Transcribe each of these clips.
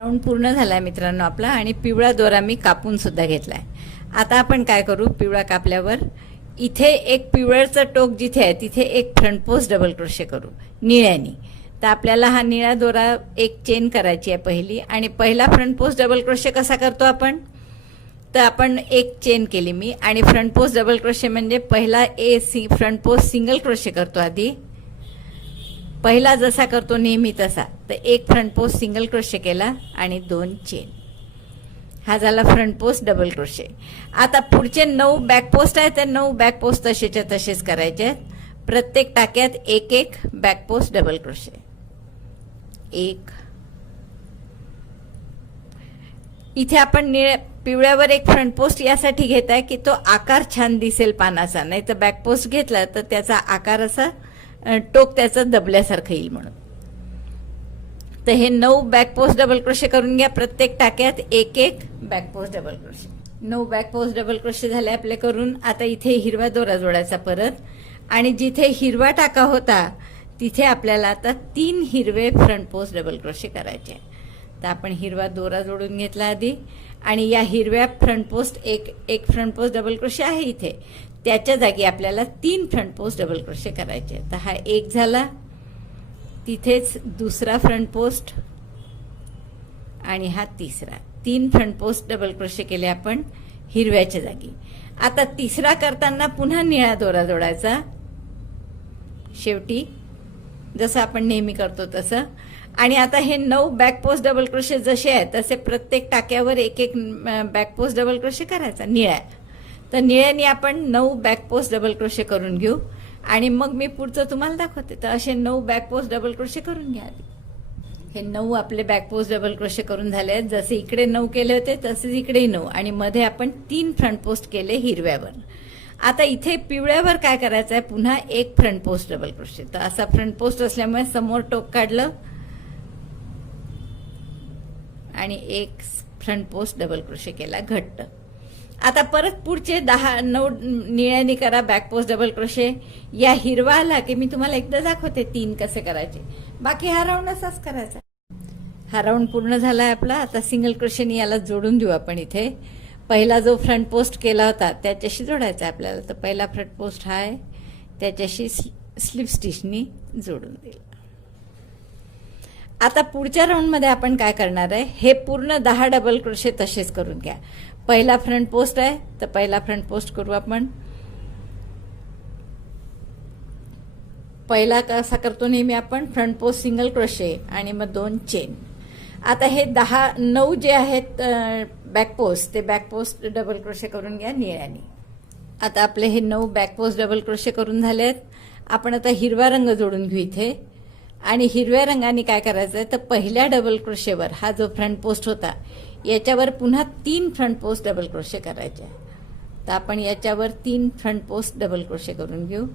Round पूर्ण झालाय मित्रांनो आपला आणि पिवळा दोरा मी कापून सुद्धा घेतलाय। आता आपण काय करू, पिवळा कापल्यावर इथे एक पिवळाचं टोक जिथे आहे तिथे एक फ्रंट पोस्ट डबल क्रोशे करू निळ्यानी। तर आपल्याला हा निळा दोरा एक चेन करायची आहे पहिली, आणि पहिला फ्रंट पोस्ट डबल क्रोशे कसा करतो आपण, तर आपण एक चेन केली मी, आणि फ्रंट पोस्ट डबल क्रोशे म्हणजे पहिला फ्रंट पोस्ट सिंगल क्रोशे करतो आधी, पहिला जसा करतो नेहमी तसा। तर एक फ्रंट पोस्ट सिंगल क्रोशे केला आणि 2 चेन, हा झाला फ्रंट पोस्ट डबल क्रोशे। आता पुढचे 9 बॅक पोस्ट आहेत, त्या 9 बॅक पोस्ट तसेच्या तसेच करायचे आहेत। प्रत्येक टाक्यात एक एक बॅक पोस्ट डबल क्रोशे, एक। इथे आपण पिवळ्यावर एक फ्रंट पोस्ट यासाठी घेत आहे की तो आकार छान दिसेल पानाचा, नाही तर बॅक पोस्ट घेतला तर त्याचा आकार असा टोक त्याचं दबल्यासारखं येईल म्हणून। तर हे 9 बॅक पोस्ट डबल क्रोशे करून घ्या, प्रत्येक टाक्यात एक एक back post double crochet. 9 back post double crochet झाले आपले करून। आता इथे हिरवा दोरा जोडायचा परत, आणि जिथे हिरवा टाका होता तिथे आपल्याला आता 3 हिरवे फ्रंट पोस्ट डबल क्रोशे करायचे। तर आपण हिरवा दोरा जोडून घेतला आधी, आणि या हिरव्या फ्रंट पोस्ट एक फ्रंट पोस्ट डबल क्रोशे आहे इथे, त्याच्या जागी आपल्याला 3 फ्रंट पोस्ट डबल क्रोशे करायचे। तर हा एक झाला, तिथेच दुसरा फ्रंट पोस्ट, आणि हा तिसरा। 3 फ्रंट पोस्ट डबल क्रोशे केले आपण हिरव्याच्या जागी। आता तिसरा करताना पुन्हा निळा दोरा जोडायचा शेवटी, जसं आपण नेहमी करतो तसं। आणि आता हे 9 बॅक पोस्ट डबल क्रोशे जसे आहेत तसे प्रत्येक टाक्यावर एक एक बॅक पोस्ट डबल क्रोशे करायचा निळ्या। तर निळ्याने आपण 9 बॅक पोस्ट डबल क्रोशे करून घेऊ, आणि मग मी पुढचं तुम्हाला दाखवते। तर असे 9 बॅक पोस्ट डबल क्रोशे करून घ्या आधी। हे 9 आपले बॅक पोस्ट डबल क्रोशे करून झाले आहेत, जसे इकडे 9 केले होते तसेच इकडेही 9, आणि मध्ये आपण 3 फ्रंट पोस्ट केले हिरव्यावर। आता इथे पिवळ्यावर काय करायचं आहे, पुन्हा एक फ्रंट पोस्ट डबल क्रोशे। तर असा फ्रंट पोस्ट असल्यामुळे समोर टोक काढलं आणि एक फ्रंट पोस्ट डबल क्रोशे केला घट्ट। आता परत पुढचे 9 निळ्याने करा बॅक पोस्ट डबल क्रोशे। या हिरवा आला की मी तुम्हाला एकदा दाखवते 3 कसे करायचे, बाकी हा राऊंड असाच करायचा। हा राऊंड पूर्ण झालाय आपला। आता सिंगल क्रोशेने याला जोडून देऊ आपण। इथे पहिला जो फ्रंट पोस्ट केला होता त्याच्याशी जोडायचा आपल्याला। तर पहिला फ्रंट पोस्ट हा आहे, त्याच्याशी स्लिप स्टिचनी जोडून दिला। आता पुढच्या राऊंड मध्ये आपण काय करणार आहे, हे पूर्ण 10 डबल क्रोशे तसेच करून घ्या। पहिला फ्रंट पोस्ट आहे, तर पहिला फ्रंट पोस्ट करू आपण। पहिला कसा करतो नेहमी आपण, फ्रंट पोस्ट सिंगल क्रोशे आणि मग 2 चेन। आता हे 9 जे आहेत बॅक पोस्ट, ते बॅक पोस्ट डबल क्रोशे करून घ्या निळ्याने। आता आपले हे 9 बॅक पोस्ट डबल क्रोशे करून झालेत। आपण आता हिरवा रंग जोडून घेऊ इथे, आणि हिरव्या रंगाने काय करायचं आहे, तर पहिल्या डबल क्रोशेवर हा जो फ्रंट पोस्ट होता याच्यावर पुन्हा 3 फ्रंट पोस्ट डबल क्रोशे करायचे। तर आपण याच्यावर 3 फ्रंट पोस्ट डबल क्रोशे करून घेऊ।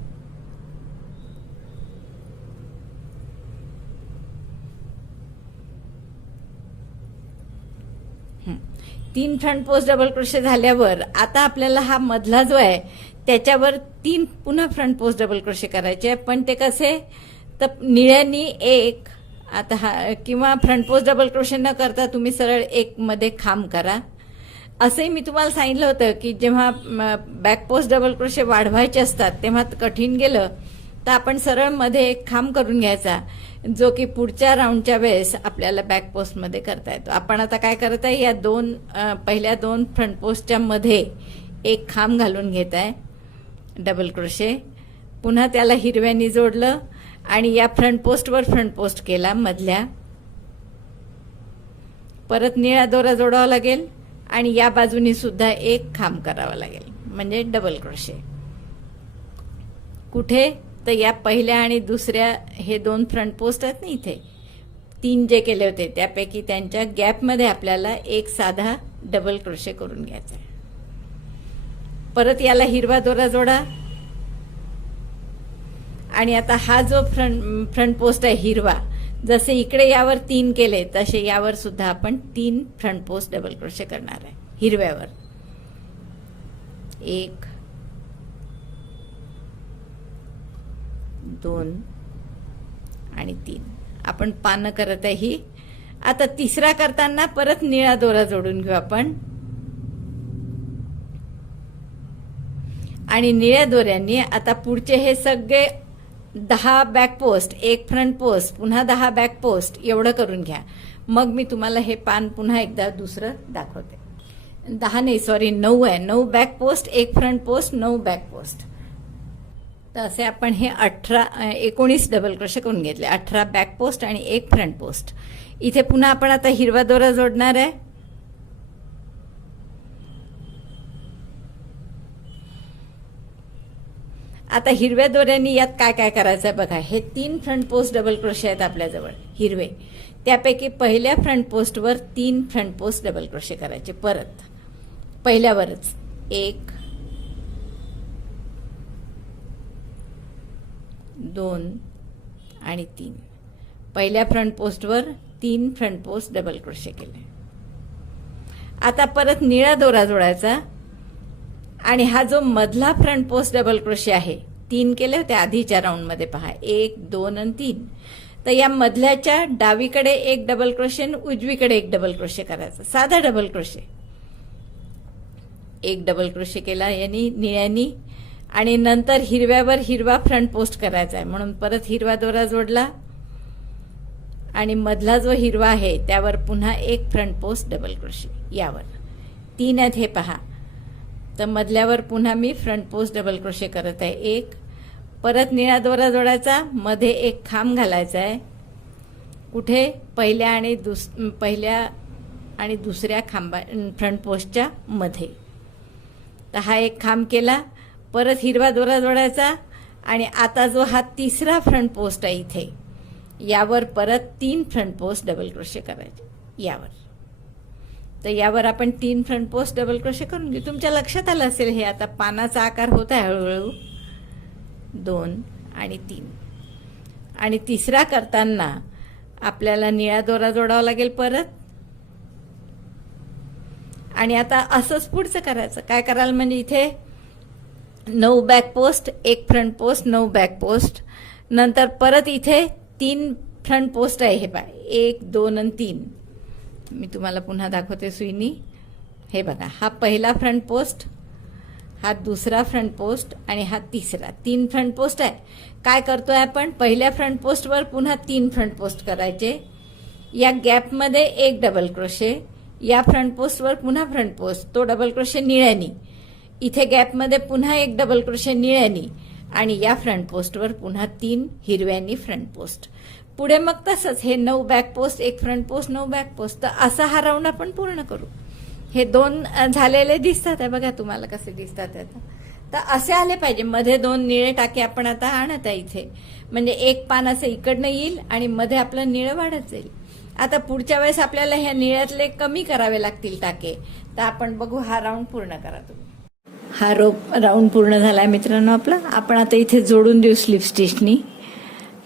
तीन फ्रंट पोस्ट डबल क्रोशे झाल्यावर आता आपल्याला हा मधला जो आहे त्याच्यावर 3 पुन्हा फ्रंट पोस्ट डबल क्रोशे करायचे। पण ते कसे, तर निळ्यानी एक, आता हा किंवा फ्रंट पोस्ट डबल क्रोशे न करता तुम्ही सरळ एक मध्ये खांब करा। असंही मी तुम्हाला सांगितलं होतं की जेव्हा बॅक पोस्ट डबल क्रोशे वाढवायचे असतात तेव्हा कठीण गेलं तर आपण सरळ मध्ये एक खांब करून घ्यायचा, जो की पुढच्या राऊंडच्या वेळेस आपल्याला बॅक पोस्ट मध्ये करता येतो। आपण आता काय करत आहे, या पहिल्या 2 फ्रंट पोस्टच्या मध्ये एक खांब घालून घेत आहे डबल क्रोशे, पुन्हा त्याला हिरव्यानी जोडलं, आणि या फ्रंट पोस्टवर फ्रंट पोस्ट केला मधल्या, परत निळा दोरा जोडावा लागेल, आणि या बाजूनी सुद्धा एक खांब करावा लागेल, म्हणजे डबल क्रोशे। कुठे, तर या पहिल्या आणि दुसऱ्या हे 2 फ्रंट पोस्ट आहेत ना, इथे 3 जे केले होते त्यापैकी त्यांच्या गॅपमध्ये आपल्याला एक साधा डबल क्रोशे करून घ्यायचा आहे। परत याला हिरवा दोरा जोडा, आणि आता हा जो फ्रंट पोस्ट आहे हिरवा, जसे इकडे यावर 3 केले तसे यावर सुद्धा आपण 3 फ्रंट पोस्ट डबल क्रोशे करणार आहे हिरव्यावर। 1 2 आणि 3 आपण पानं करत आहे ही, आता तिसरा करताना परत निळा दोरा जोडून घेऊ आपण आणि निळ्या दोऱ्यांनी आता पुढचे हे सगळे 10 बॅक पोस्ट, एक फ्रंट पोस्ट, पुन्हा 10 बॅक पोस्ट एवढं करून घ्या. मग मी तुम्हाला हे पान पुन्हा एकदा दुसरं दाखवते. 10 नाही, सॉरी 9 आहे. 9 बॅक पोस्ट, एक फ्रंट पोस्ट, 9 बॅक पोस्ट. तर असे आपण हे 19 डबल क्रोशे करून घेतले. 18 बॅक पोस्ट आणि एक फ्रंट पोस्ट. इथे पुन्हा आपण आता हिरवा दोरा जोडणार आहे. आता हिरव्या दोऱ्यांनी यात काय काय करायचं आहे बघा. हे 3 फ्रंट पोस्ट डबल क्रोशे आहेत आपल्याजवळ हिरवे. त्यापैकी पहिल्या फ्रंट पोस्टवर 3 फ्रंट पोस्ट डबल क्रोशे करायचे. परत पहिल्यावरच 1 2 आणि 3. पहिल्या फ्रंट पोस्टवर 3 फ्रंट पोस्ट डबल क्रोशे केले. आता परत निळा दोरा जोडायचा आणि हा जो मधला फ्रंट पोस्ट डबल क्रोशे आहे 3 केले होते आधीच्या राऊंड मध्ये पहा. 1 2 आणि 3. तर या मधल्याच्या डावीकडे एक डबल क्रोशे आणि उजवीकडे एक डबल क्रोशे करायचा. साधा डबल क्रोशे. एक डबल क्रोशे केला यांनी निळ्यानी आणि नंतर हिरव्यावर हिरवा फ्रंट पोस्ट करायचा आहे म्हणून परत हिरवा दोरा जोडला आणि मधला जो हिरवा आहे त्यावर पुन्हा एक फ्रंट पोस्ट डबल क्रोशे. यावर 3 आहेत हे पहा. तर मधल्यावर पुन्हा मी फ्रंट पोस्ट डबल क्रोशे करत आहे. 1 परत निळा दोरा जोडायचा, मध्ये एक खांब घालायचा आहे. कुठे? पहिल्या आणि दुसऱ्या खांबा फ्रंट पोस्टच्या मध्ये. तर हा एक खांब केला. परत हिरवा दोरा जोडायचा आणि आता जो हा तिसरा फ्रंट पोस्ट आहे इथे यावर परत 3 फ्रंट पोस्ट डबल क्रोशे करायचे. यावर तर यावर आपण 3 फ्रंट पोस्ट डबल क्रोशे करून घेऊ. तुमच्या लक्षात आलं असेल हे आता पानाचा आकार होत आहे हळूहळू. 2 आणि 3 आणि तिसरा करताना आपल्याला निळा दोरा जोडावा लागेल परत. आणि आता असंच पुढचं करायचं. काय कराल म्हणजे इथे 9 बॅक पोस्ट, एक फ्रंट पोस्ट, 9 बॅक पोस्ट. नंतर परत इथे 3 फ्रंट पोस्ट आहे हे पाय. 1 2 आणि 3. मी तुम्हाला पुन्हा दाखवते सुईनी. हे बघा, हा पहिला फ्रंट पोस्ट, हा दुसरा फ्रंट पोस्ट आणि हा तिसरा. 3 फ्रंट पोस्ट आहे. काय करतोय आपण? पहिल्या फ्रंट पोस्टवर पुन्हा 3 फ्रंट पोस्ट करायचे. या गॅपमध्ये एक डबल क्रोशे. या फ्रंट पोस्टवर पुन्हा फ्रंट पोस्ट, तो डबल क्रोशे निळ्यानी. इथे गॅपमध्ये पुन्हा एक डबल क्रोशे निळ्यानी आणि या फ्रंट पोस्टवर पुन्हा 3 हिरव्यानी फ्रंट पोस्ट. पुढे मग तसंच हे 9 बॅक पोस्ट, एक फ्रंट पोस्ट, 9 बॅक पोस्ट. तर असा हा राऊंड आपण पूर्ण करू. हे 2 झालेले दिसतात आहे बघा तुम्हाला कसे दिसतात आता. तर असे आले पाहिजे. मध्ये 2 निळे टाके आपण आता आणत आहे इथे. म्हणजे एक पान असं इकडनं येईल आणि मध्ये आपलं निळं वाढत जाईल. आता पुढच्या वेळेस आपल्याला ह्या निळ्यातले कमी करावे लागतील टाके. तर आपण बघू. हा राऊंड पूर्ण करा तुम्ही. हा राऊंड पूर्ण झालाय मित्रांनो आपला. आपण आता इथे जोडून देऊ स्लिप स्टिचनी.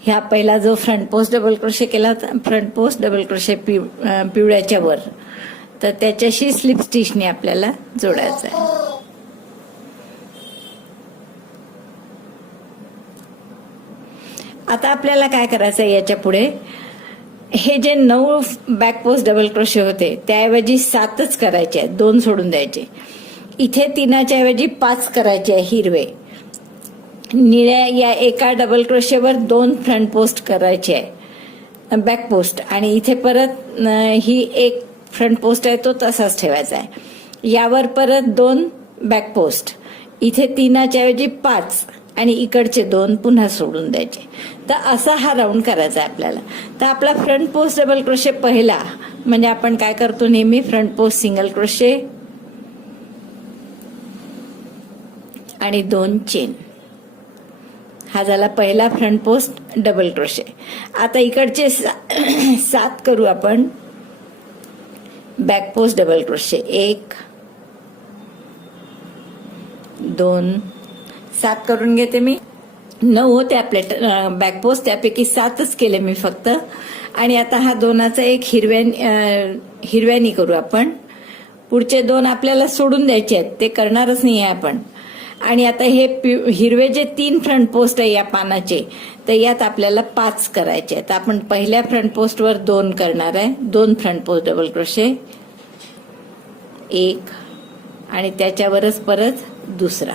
ह्या पहिला जो फ्रंट पोस्ट डबल क्रोशे केला होता, फ्रंट पोस्ट डबल क्रोशे पिवळ्याच्या वर, तर त्याच्याशी स्लिप स्टिचनी आपल्याला जोडायचं आहे. आता आपल्याला काय करायचं आहे याच्या पुढे? हे जे 9 बॅक पोस्ट डबल क्रोशे होते त्याऐवजी 7च करायचे आहेत. 2 सोडून द्यायचे. इथे 3च्या ऐवजी 5 करायचे आहे हिरवे. निळ्या या एका डबल क्रोशेवर 2 फ्रंट पोस्ट करायचे आहे बॅक पोस्ट. आणि इथे परत ही एक फ्रंट पोस्ट आहे तो तसाच ठेवायचा आहे. यावर परत 2 बॅक पोस्ट. इथे 3च्या ऐवजी 5 आणि इकडचे 2 पुन्हा सोडून द्यायचे. तर असा हा राऊंड करायचा आहे आपल्याला. तर आपला फ्रंट पोस्ट डबल क्रोशे पहिला म्हणजे आपण काय करतो नेहमी, फ्रंट पोस्ट सिंगल क्रोशे आणि 2 चेन. हा झाला पहिला फ्रंट पोस्ट डबल क्रोशे. आता इकडचे 7 करू आपण बॅक पोस्ट डबल क्रोशे. 1 2 7 करून घेते मी. 9 होते आपले बॅक पोस्ट, त्यापैकी 7च केले मी फक्त. आणि आता हा 2चा एक हिरव्यानी करू आपण. पुढचे 2 आपल्याला सोडून द्यायचे आहेत, ते करणारच नाही आहे आपण. आणि आता हे हिरवे जे 3 फ्रंट पोस्ट आहे या पानाचे, तर यात आपल्याला 5 करायचे आहेत. आपण पहिल्या फ्रंट पोस्टवर 2 करणार आहे. 2 फ्रंट पोस्ट डबल क्रोशे, 1 आणि त्याच्यावरच परत दुसरा.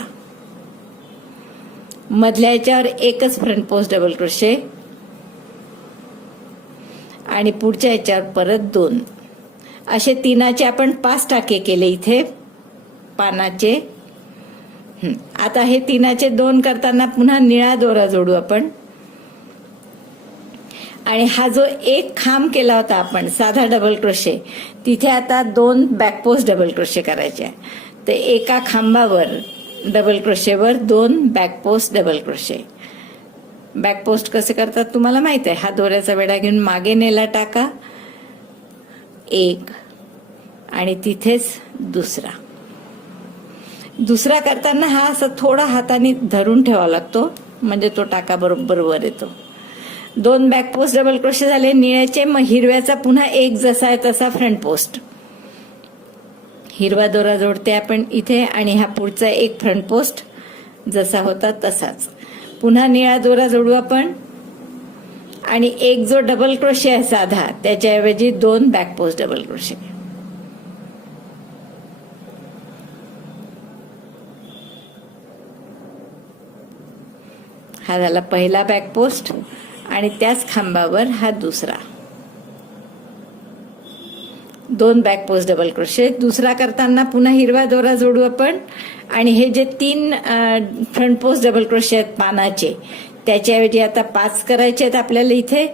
मधल्या याच्यावर एकच फ्रंट पोस्ट डबल क्रोशे आणि पुढच्या याच्यावर परत 2. असे 3चे आपण 5 टाके केले इथे पानाचे. आता हे 3चे 2 करताना पुन्हा निळा दोरा जोडू आपण. आणि हा जो एक खांब केला होता आपण साधा डबल क्रोशे, तिथे आता 2 बॅकपोस्ट डबल क्रोशे करायचे. तर एका खांबावर डबल क्रोशेवर 2 बॅकपोस्ट डबल क्रोशे. बॅकपोस्ट कसे करतात तुम्हाला माहित आहे. हा दोऱ्याचा वेढा घेऊन मागे नेला टाका, 1 आणि तिथेच दुसरा. दुसरा करताना हा असं थोडा हाताने धरून ठेवावा लागतो, म्हणजे तो टाका बरोबर वर येतो. 2 बॅकपोस्ट डबल क्रोशे झाले निळ्याचे. मग हिरव्याचा पुन्हा एक जसा आहे तसा फ्रंट पोस्ट. हिरवा दोरा जोडते आपण इथे आणि हा पुढचा एक फ्रंट पोस्ट जसा होता तसाच. पुन्हा निळा दोरा जोडू आपण आणि एक जो डबल क्रोशे आहे साधा, त्याच्याऐवजी 2 बॅकपोस्ट डबल क्रोशे. हा झाला पहिला बॅकपोस्ट आणि त्याच खांबावर हा दुसरा. 2 बॅकपोस्ट डबल क्रोशे. दुसरा करताना पुन्हा हिरवा दोरा जोडू आपण आणि हे जे 3 फ्रंट पोस्ट डबल क्रोशे आहेत पानाचे, त्याच्याऐवजी आता 5 करायचे आहेत आपल्याला इथे.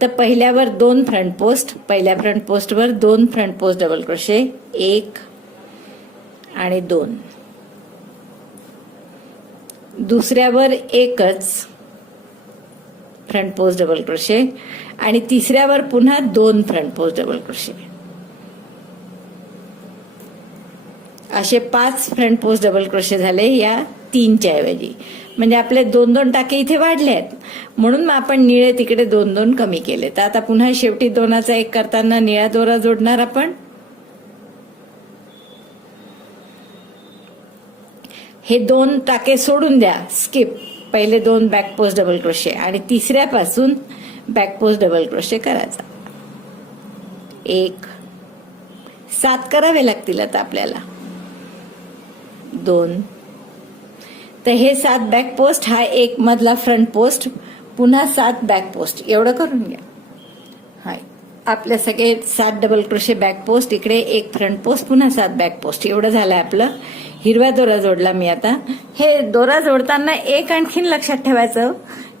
तर पहिल्यावर 2 फ्रंट पोस्ट, पहिल्या फ्रंट पोस्टवर 2 फ्रंट पोस्ट डबल क्रोशे, 1 आणि 2. दुसऱ्यावर एकच फ्रंट पोस्ट डबल क्रोशे आणि तिसऱ्यावर पुन्हा 2 फ्रंट पोस्ट डबल क्रोशे. असे 5 फ्रंट पोस्ट डबल क्रोशे झाले या 3च्या ऐवजी. म्हणजे आपले 2-2 टाके इथे वाढले आहेत, म्हणून मग आपण निळे तिकडे 2-2 कमी केले. तर आता पुन्हा शेवटी 2चा 1 करताना निळा दोरा जोडणार आपण. हे 2 टाके सोडून द्या, स्किप. पहिले 2 बॅकपोस्ट डबल क्रोशे आणि तिसऱ्यापासून बॅकपोस्ट डबल क्रोशे करायचा. 1 7 करावे लागतील आता आपल्याला. 2. तर हे 7 बॅकपोस्ट, हा एक मधला फ्रंट पोस्ट, पुन्हा 7 बॅकपोस्ट, एवढं करून घ्या. हाय, आपले सगळे 7 डबल क्रोशे बॅकपोस्ट, इकडे एक फ्रंट पोस्ट, पुन्हा 7 बॅकपोस्ट, एवढं झालंय आपलं. हिरवा दोरा जोडला मी आता. हे दोरा जोडताना एक आणखीन लक्षात ठेवायचं,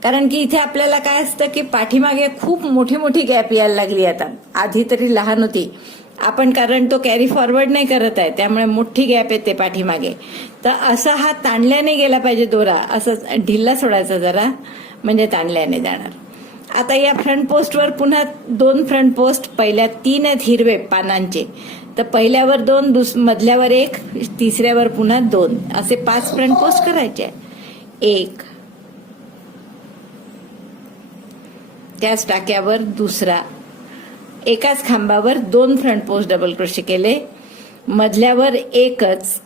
कारण की इथे आपल्याला काय असतं की पाठीमागे खूप मोठी मोठी गॅप यायला लागली. आता आधी तरी लहान होती आपण, कारण तो कॅरी फॉरवर्ड नाही करत आहे, त्यामुळे मोठी गॅप येते पाठीमागे. तर असा हा ताणल्याने गेला पाहिजे दोरा, असं ढिल्ला सोडायचा जरा, म्हणजे ताणल्याने जाणार. आता या फ्रंट पोस्टवर पुन्हा 2 फ्रंट पोस्ट, पहिल्या 3 आहेत हिरवे पानांचे, तर पहिल्यावर 2, मधल्यावर 1, तिसऱ्यावर पुन्हा 2, असे 5 फ्रंट पोस्ट करायचे. 1, त्याच टाक्यावर दुसरा, एकाच खांबावर 2 फ्रंट पोस्ट डबल क्रोशे केले, मधल्यावर एकच,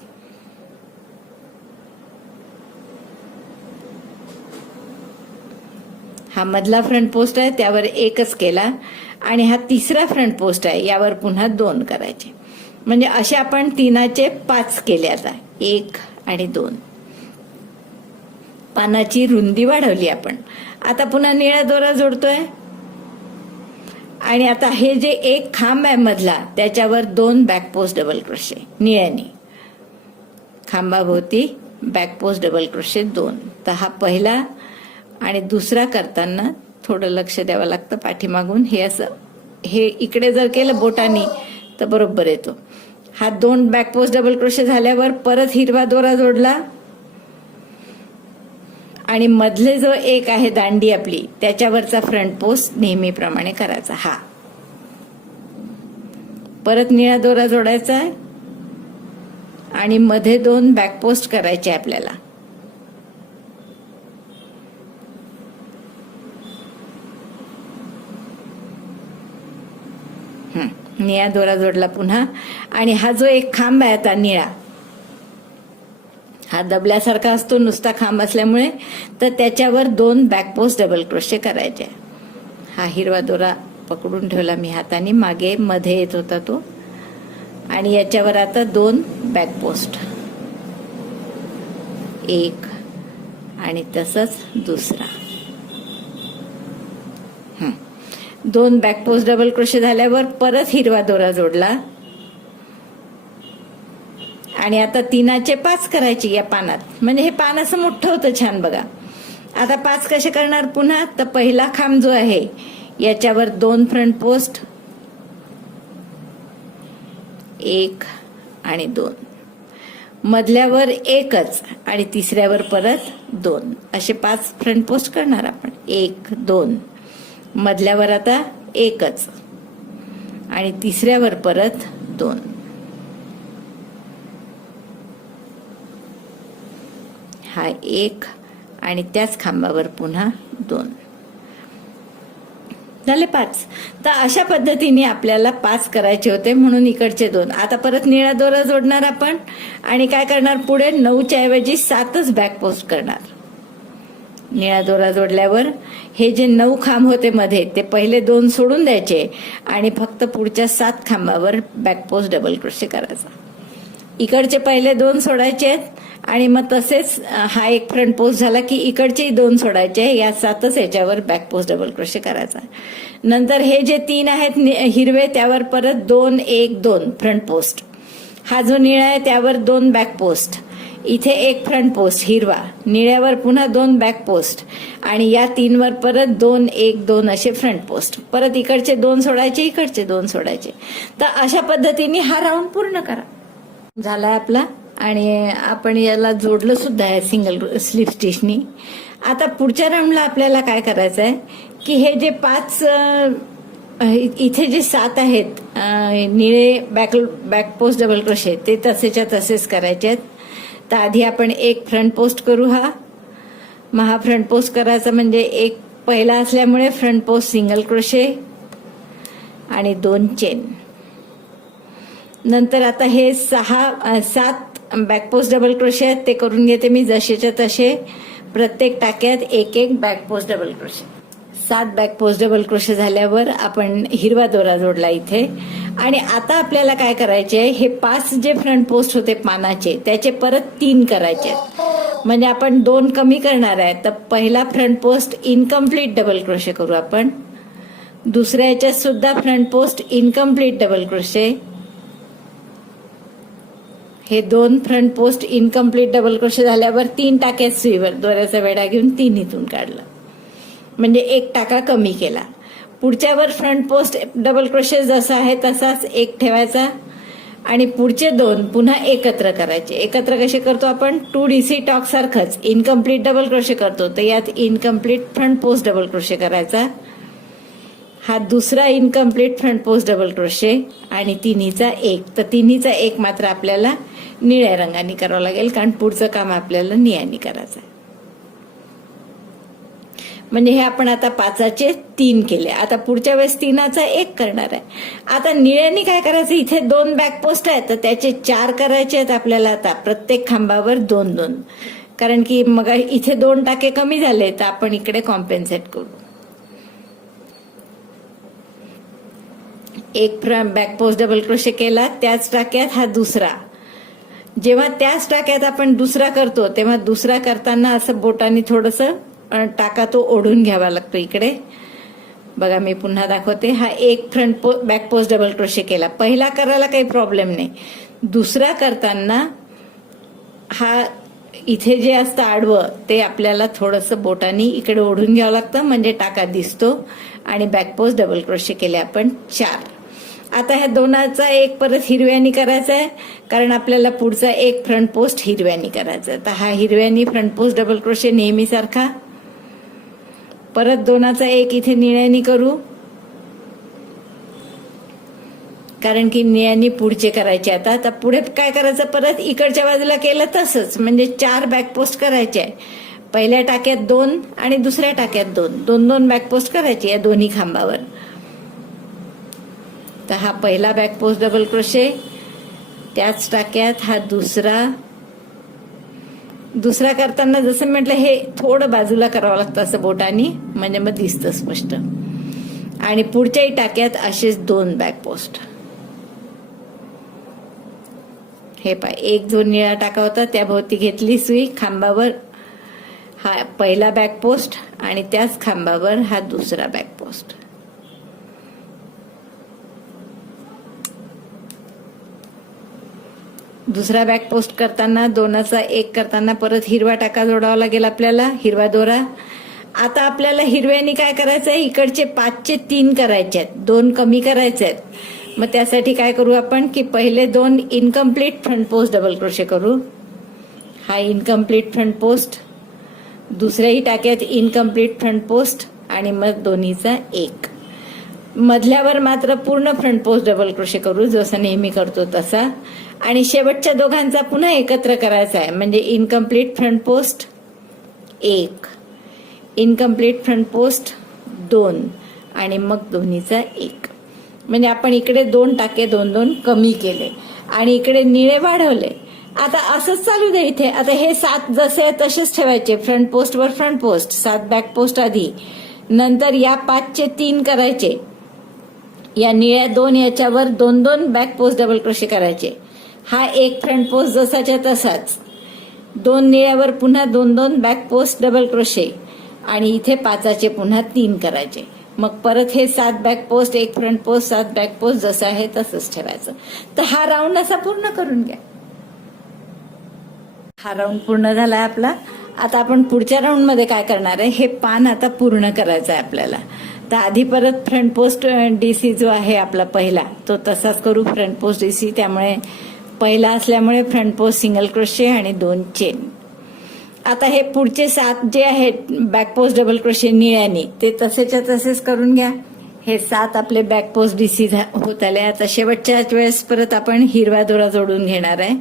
हा मधला फ्रंट पोस्ट आहे त्यावर एकच केला आणि हा तिसरा फ्रंट पोस्ट आहे यावर पुन्हा 2 करायचे. म्हणजे असे आपण 3चे 5 केले. आता 1 आणि 2, पानाची रुंदी वाढवली आपण. आता पुन्हा निळा दोरा जोडतोय आणि आता हे जे एक खांब आहे मधला, त्याच्यावर 2 बॅकपोस्ट डबल क्रोशे निळ्याने, खांबाभोवती बॅकपोस्ट डबल क्रोशे 2. तर हा पहिला आणि दुसरा करताना थोडं लक्ष द्यावं लागतं पाठीमागून. हे असं, हे इकडे जर केलं बोटानी तर बरोबर येतो. हा 2 बॅकपोस्ट डबल क्रोशे झाल्यावर परत हिरवा दोरा जोडला आणि मधले जो एक आहे दांडी आपली, त्याच्यावरचा फ्रंट पोस्ट नेहमीप्रमाणे करायचा. हा परत निळा दोरा जोडायचा आहे आणि मध्ये 2 बॅकपोस्ट करायचे आपल्याला. निळा दोरा जोडला पुन्हा आणि हा जो एक खांब आहे आता निळा, हा दबल्यासारखा असतो नुसता खांब असल्यामुळे, तर त्याच्यावर 2 बॅक पोस्ट डबल क्रोशे करायचे. हा हिरवा दोरा पकडून ठेवला मी हाताने, मागे मध्ये येत होता तो, आणि याच्यावर आता 2 बॅक पोस्ट, एक आणि तसंच दुसरा. 2 बॅक पोस्ट डबल क्रोशे झाल्यावर परत हिरवा दोरा जोडला आणि आता 3चे 5 करायचे या पानात. म्हणजे हे पान असं मोठं होतं छान बघा. आता 5 कसे करणार पुन्हा, तर पहिला खांब जो आहे याच्यावर 2 फ्रंट पोस्ट, 1 आणि 2, मधल्यावर एकच आणि तिसऱ्यावर परत 2, असे 5 फ्रंट पोस्ट करणार आपण. 1 2, मधल्यावर आता एकच आणि तिसऱ्यावर परत 2. हा 1 आणि त्याच खांबावर पुन्हा 2 झाले 5. तर अशा पद्धतीने आपल्याला 5 करायचे होते, म्हणून इकडचे 2. आता परत निळा दोरा जोडणार आपण आणि काय करणार, पुढे 9च्या ऐवजी 7च बॅक पोस्ट करणार. निळा दोरा जोडल्यावर हे जे 9 खांब होते मध्ये ते पहिले 2 सोडून द्यायचे आणि फक्त पुढच्या 7 खांबावर बॅक पोस्ट डबल क्रोशे करायचा. इकडचे पहिले 2 सोडायचे आणि मग तसेच हा एक फ्रंट पोस्ट झाला की इकडचेही 2 सोडायचे, या 7च याच्यावर बॅक पोस्ट डबल क्रोशे करायचा. नंतर हे जे 3 आहेत हिरवे त्यावर परत 2 1 2 फ्रंट पोस्ट. हा जो निळा आहे त्यावर 2 बॅक पोस्ट, इथे एक फ्रंट पोस्ट हिरवा, निळ्यावर पुन्हा 2 बॅक पोस्ट आणि या 3वर परत 2 1 2 असे फ्रंट पोस्ट. परत इकडचे 2 सोडायचे, इकडचे 2 सोडायचे. तर अशा पद्धतीने हा राऊंड पूर्ण करा. झाला आपला आणि आपण याला जोडलं सुद्धा आहे सिंगल स्लिप स्टिचनी. आता पुढच्या राऊंडला आपल्याला काय करायचं आहे की हे जे 5 इथे जे 7 आहेत निळे बॅक पोस्ट डबल क्रोशे ते तसेच्या तसेच करायचे आहेत. तर आधी आपण एक फ्रंट पोस्ट करू. मग हा फ्रंट पोस्ट करायचा म्हणजे एक पहिला असल्यामुळे फ्रंट पोस्ट सिंगल क्रोशे आणि 2 चेन. नंतर आता हे 7 बॅक पोस्ट डबल क्रोशे आहेत ते करून घेते मी जसेच्या तसे. प्रत्येक टाक्यात एक एक back post double crochet. 7 back post double crochet झाल्यावर आपण हिरवा दोरा जोडला इथे आणि आता आपल्याला काय करायचे, हे 5 जे फ्रंट पोस्ट होते पानाचे त्याचे परत 3 करायचे. म्हणजे आपण 2 कमी करणार आहे. तर पहिला front post incomplete double crochet करू आपण, दुसऱ्या याच्यात सुद्धा front post incomplete double crochet. हे 2 front post incomplete double crochet झाल्यावर 3 टाक्यात सुईवर दोऱ्याचा वेढा घेऊन 3 इथून काढलं, म्हणजे 1 टाका कमी केला. पुढच्यावर फ्रंट पोस्ट डबल क्रोशे जसा आहे तसाच 1 ठेवायचा आणि पुढचे 2 पुन्हा एकत्र करायचे. एकत्र कसे करतो आपण, 2DC टॉक सारखंच इनकम्प्लीट डबल क्रोशे करतो, तर यात incomplete front post double crochet करायचा. हा दुसरा incomplete front post double crochet आणि 3चा 1. तर 3चा 1 मात्र आपल्याला निळ्या रंगाने करावं लागेल, कारण पुढचं काम आपल्याला निळ्याने करायचं आहे. म्हणजे हे आपण आता 5चे 3 केले. आता पुढच्या वेळेस 3चा 1 करणार आहे. आता निळ्याने काय करायचं, इथे 2 बॅक पोस्ट आहेत तर त्याचे 4 करायचे आहेत आपल्याला. आता प्रत्येक खांबावर 2 2, कारण की मग इथे 2 टाके कमी झाले तर आपण इकडे कॉम्पेन्सेट करू. एक बॅक पोस्ट डबल क्रोशे केला त्याच टाक्यात हा दुसरा. जेव्हा त्याच टाक्यात आपण दुसरा करतो तेव्हा दुसरा करताना असं बोटाने थोडंसं टाका तो ओढून घ्यावा लागतो. इकडे बघा मी पुन्हा दाखवते. हा एक बॅक पोस्ट डबल क्रोशे केला, पहिला करायला काही प्रॉब्लेम नाही. दुसरा करताना हा इथे जे असतं आडवं ते आपल्याला थोडंसं बोटाने इकडे ओढून घ्यावं लागतं, म्हणजे टाका दिसतो. आणि बॅक पोस्ट डबल क्रोशे केले आपण 4. आता ह्या 2चा 1 परत हिरव्यानी करायचा आहे, कारण आपल्याला पुढचा 1 फ्रंट पोस्ट हिरव्यानी करायचा आहे. तर हा हिरव्यानी फ्रंट पोस्ट डबल क्रोशे नेहमी सारखा. परत 2चा 1 इथे निळ्यानी करू, कारण की निळ्यानी पुढचे करायचे. आता पुढे काय करायचं, परत इकडच्या बाजूला केलं तसंच, म्हणजे 4 बॅक पोस्ट करायचे आहे. पहिल्या टाक्यात 2 आणि दुसऱ्या टाक्यात 2 2 बॅक पोस्ट करायचे या दोन्ही खांबावर. तर हा पहिला बॅक पोस्ट डबल क्रोशे, त्याच टाक्यात हा दुसरा दुसरा करताना जसं म्हटलं हे थोडं बाजूला करावं लागतं असं बोटानी, म्हणजे मग दिसतं स्पष्ट. आणि पुढच्याही टाक्यात असेच 2 बॅक पोस्ट. हे पाय, एक जो निळा टाका होता त्या भोवती घेतली सुई, खांबावर हा पहिला बॅक पोस्ट आणि त्याच खांबावर हा दुसरा बॅक पोस्ट. दुसरा बॅक पोस्ट करताना 2चा 1 करताना परत हिरवा टाका जोडावा लागेल आपल्याला, हिरवा दोरा. आता आपल्याला हिरव्यानी काय करायचं आहे, इकडचे 5चे 3 करायचे आहेत, 2 कमी करायचे आहेत. मग त्यासाठी काय करू आपण की पहिले 2 incomplete front post double crochet करू. हा इनकम्प्लीट फ्रंट पोस्ट, दुसऱ्याही टाक्यात इनकम्प्लीट फ्रंट पोस्ट आणि मग दोन्हीचा 1. मधल्यावर मात्र पूर्ण फ्रंट पोस्ट डबल क्रोशे करू जसं नेहमी करतो तसा. आणि शेवटच्या दोघांचा पुन्हा एकत्र करायचा आहे, म्हणजे incomplete front post 1, incomplete front post 2 आणि मग दोन्हीचा 1. म्हणजे आपण इकडे 2 टाके 2-2 कमी केले आणि इकडे निळे वाढवले. आता असंच चालू दे इथे. आता हे 7 जसे आहे तसेच ठेवायचे, फ्रंट पोस्ट वर फ्रंट पोस्ट, 7 बॅक पोस्ट आधी, नंतर या 5चे 3 करायचे, या निळ्या 2 याच्यावर 2-2 बॅक पोस्ट डबल क्रोशे करायचे. हा एक फ्रंट पोस्ट जसाच्या तसाच, 2 निळ्यावर पुन्हा 2-2 बॅक पोस्ट डबल क्रोशे आणि इथे 5चे पुन्हा 3 करायचे. मग परत हे 7 back post, 1 front post, 7 back post जसं आहे तसंच ठेवायचं. तर हा राऊंड असा पूर्ण करून घ्या. हा राऊंड पूर्ण झाला आपला. आता आपण पुढच्या राऊंड मध्ये काय करणार आहे, हे पान आता पूर्ण करायचं आहे आपल्याला. तर आधी परत फ्रंट पोस्ट डीसी जो आहे आपला पहिला तो तसाच करू, फ्रंट पोस्ट डीसी. त्यामुळे पहिला असल्यामुळे फ्रंट पोस्ट सिंगल क्रोशे आणि 2 चेन. आता हे पुढचे 7 जे आहेत बॅक पोस्ट डबल क्रोशे निळ्याने ते तसेच्या तसेच करून घ्या. हे 7 आपले बॅक पोस्ट डीसी होत आले. आता शेवटच्या वेळेस परत आपण हिरवा दोरा जोडून घेणार आहे.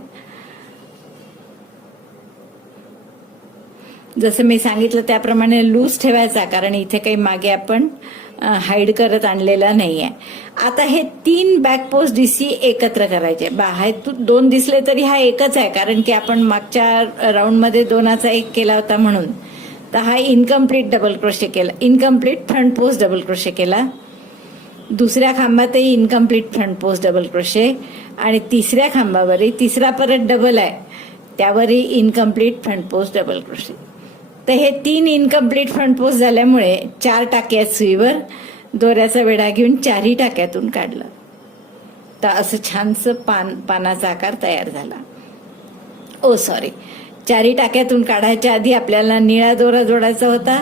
जसं मी सांगितलं त्याप्रमाणे लूज ठेवायचा, कारण इथे काही मागे आपण हाईड करत आणलेला नाहीये. आता हे 3 बॅक पोस्ट डीसी एकत्र करायचे. बाहेर 2 दिसले तरी हा एकच आहे, कारण की आपण मागच्या राऊंड मध्ये 2चा 1 केला होता म्हणून. तर हा इनकम्प्लीट डबल क्रोशे केला, incomplete front post double crochet केला. दुसऱ्या खांबातही incomplete front post double crochet आणि तिसऱ्या खांबावरही तिसरा परत डबल आहे त्यावरही incomplete front post double crochet. तर हे 3 इनकम्प्लीट फ्रंट पोस्ट झाल्यामुळे 4 टाके आहेत सुईवर. दोऱ्याचा वेढा घेऊन 4ही टाक्यातून काढलं. तर असं छानसं पानाचा आकार तयार झाला. ओ सॉरी, 4ही टाक्यातून काढायच्या आधी आपल्याला निळा दोरा जोडायचा होता.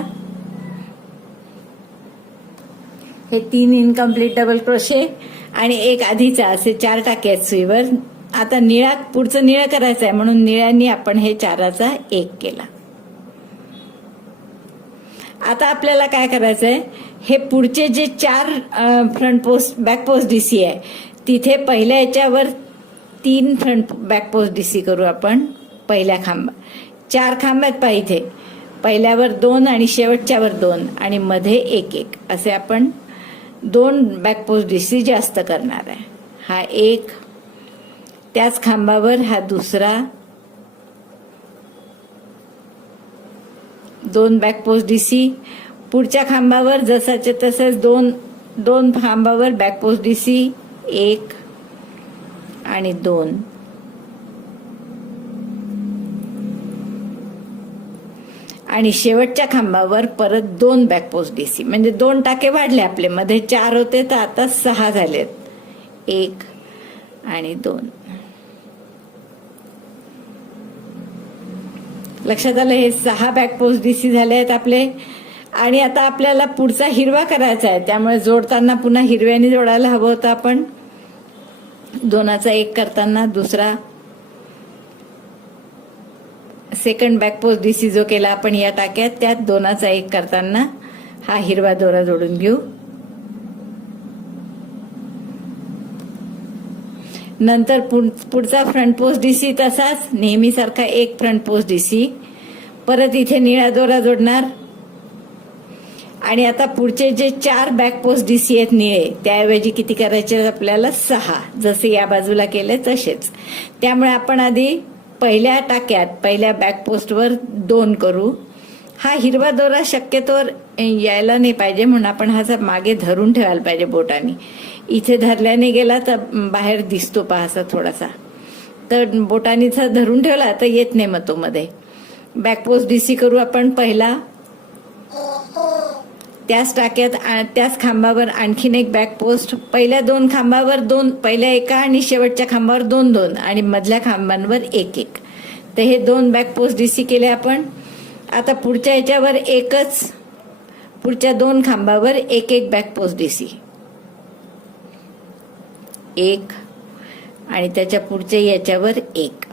हे 3 इनकम्प्लीट डबल क्रोशे आणि एक आधीचा, असे 4 टाके आहेत सुईवर. आता निळा पुढचं निळं करायचं आहे म्हणून निळ्यांनी आपण हे 4चा 1 केला. आता आपल्याला काय करायचंय, हे पुढचे जे 4 front post back post DC आहे तिथे पहिल्या याच्यावर 3 फ्रंट बॅक पोस्ट डीसी करू आपण. पहिल्या 4 खांब आहेत पहा इथे, पहिल्यावर 2 आणि शेवटच्यावर 2 आणि मध्ये 1-1 असे आपण 2 बॅक पोस्ट डीसी जास्त करणार आहे. हा 1, त्याच खांबावर हा दुसरा, 2 बॅक पोस्ट डीसी. पुढच्या खांबावर जसाचे तसंच 2 खांबावर बॅक पोस्ट डीसी, 1 आणि 2. आणि शेवटच्या खांबावर परत 2 बॅक पोस्ट डीसी. म्हणजे 2 टाके वाढले आपले, मध्ये 4 होते तर आता 6 झालेत, 1 आणि 2. लक्षात आलं, हे 6 बॅक पोस्ट डीसी झाले आहेत आपले. आणि आता आपल्याला पुढचा हिरवा करायचा आहे, त्यामुळे जोडताना पुन्हा हिरव्याने जोडायला हवं होतं आपण. 2चा 1 करताना दुसरा सेकंड बॅक पोस्ट डीसी जो केला आपण या टाक्यात, त्यात 2चा 1 करताना हा हिरवा दोरा जोडून घेऊ. नंतर पुढचा फ्रंट पोस्ट डीसी तसाच नेहमीसारखा 1 फ्रंट पोस्ट डीसी. परत इथे निळा दोरा जोडणार. आणि आता पुढचे जे 4 बॅक पोस्ट डीसी आहेत निळे, त्याऐवजी किती करायचे आपल्याला, 6, जसे या बाजूला केले तसेच. त्यामुळे आपण आधी पहिल्या टाक्यात पहिल्या बॅक पोस्टवर 2 करू. हा हिरवा दोरा शक्यतोवर यायला नाही पाहिजे म्हणून आपण हा मागे धरून ठेवायला पाहिजे बोटाने. इथे धरल्याने गेला तर बाहेर दिसतो पहा असा थोडासा, तर बोटानीचा धरून ठेवला तर येत नाही मग तो मध्ये. बॅकपोस्ट डीसी करू आपण पहिला. त्याच टाक्यात त्याच खांबावर आणखीन एक बॅकपोस्ट. पहिल्या 2 खांबावर 2, पहिल्या एका आणि शेवटच्या खांबावर 2 आणि मधल्या खांबांवर 1. तर हे 2 बॅकपोस्ट डीसी केले आपण. आता पुढच्या याच्यावर एकच, पुढच्या 2 खांबावर 1 बॅकपोस्ट डीसी. 1 आणि त्याच्या पुढच्या याच्यावर 1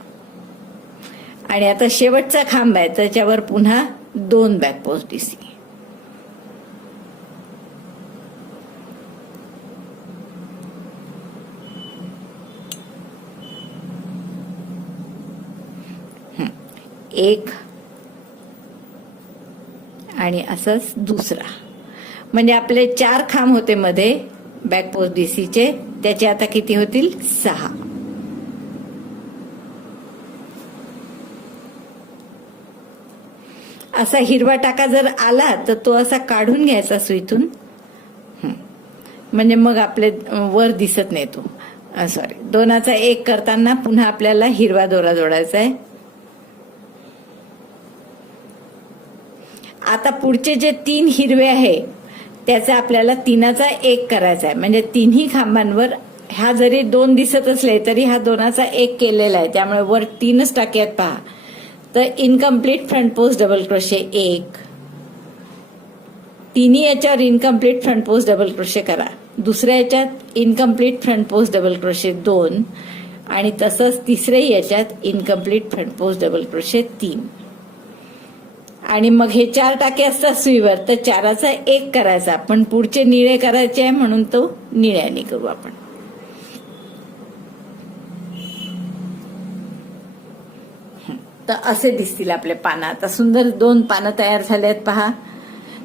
आणि आता शेवटचा खांब आहे त्याच्यावर पुन्हा 2 बॅकपोस्ट डीसी. एक आणि असंच दुसरा. म्हणजे आपले 4 खांब होते मध्ये बॅकपोस्ट डीसीचे, त्याचे आता किती होतील? 6. असा हिरवा टाका जर आला तर तो असा काढून घ्यायचा सुईतून, म्हणजे मग आपले वर दिसत नाही तो. सॉरी, 2चा 1 करताना पुन्हा आपल्याला हिरवा दोरा जोडायचा आहे. आता पुढचे जे 3 हिरवे आहे त्याचा आपल्याला 3चा 1 करायचा आहे. म्हणजे 3ही खांबांवर ह्या जरी 2 दिसत असले तरी हा 2चा 1 केलेला आहे, त्यामुळे वर 3च टाक्यात पहा. तर incomplete front post double crochet 1, तिन्ही याच्यावर incomplete front post double crochet करा. दुसऱ्या याच्यात incomplete front post double crochet 2 आणि तसंच तिसऱ्या याच्यात incomplete front post double crochet 3. आणि मग हे 4 टाके असतात सुईवर, तर 4चा 1 करायचा. पण पुढचे निळे करायचे आहे म्हणून तो निळ्याने करू आपण. तर असे दिसतील आपले पानं. आता सुंदर 2 पानं तयार झाले आहेत पहा.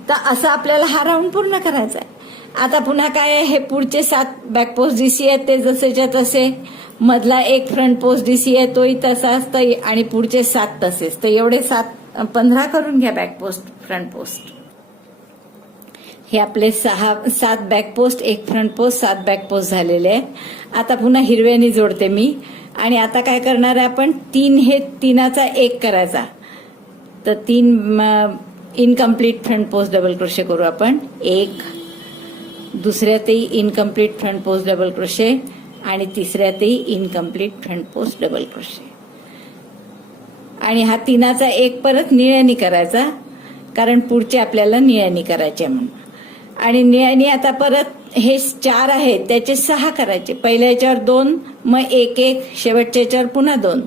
तर असं आपल्याला हा राऊंड पूर्ण करायचा आहे. आता पुन्हा काय आहे, हे पुढचे 7 बॅकपोस्ट डीसी आहेत ते जसेच्या तसे. मधला 1 फ्रंट पोस्ट डीसी आहे तोही तसाच, आणि पुढचे 7 तसेच. तर एवढे 15 करून घ्या बॅकपोस्ट फ्रंट पोस्ट. हे आपले 7 बॅकपोस्ट, 1 फ्रंट पोस्ट, 7 बॅकपोस्ट झालेले आहे. आता पुन्हा हिरव्याने जोडते मी. आणि आता काय करणार आहे आपण, 3 हे 3चा 1 करायचा. तर 3 incomplete front post double crochet करू आपण. 1, दुसऱ्यातही incomplete front post double crochet आणि तिसऱ्यातही incomplete front post double crochet. आणि हा 3चा 1 परत निळ्यानी करायचा, कारण पुढचे आपल्याला निळ्यानी करायचे म्हणून. आणि निळ्यानी आता परत हे 4 आहेत त्याचे 6 करायचे. पहिल्या याच्यावर 2, मग 1, शेवटच्या याच्यावर पुन्हा 2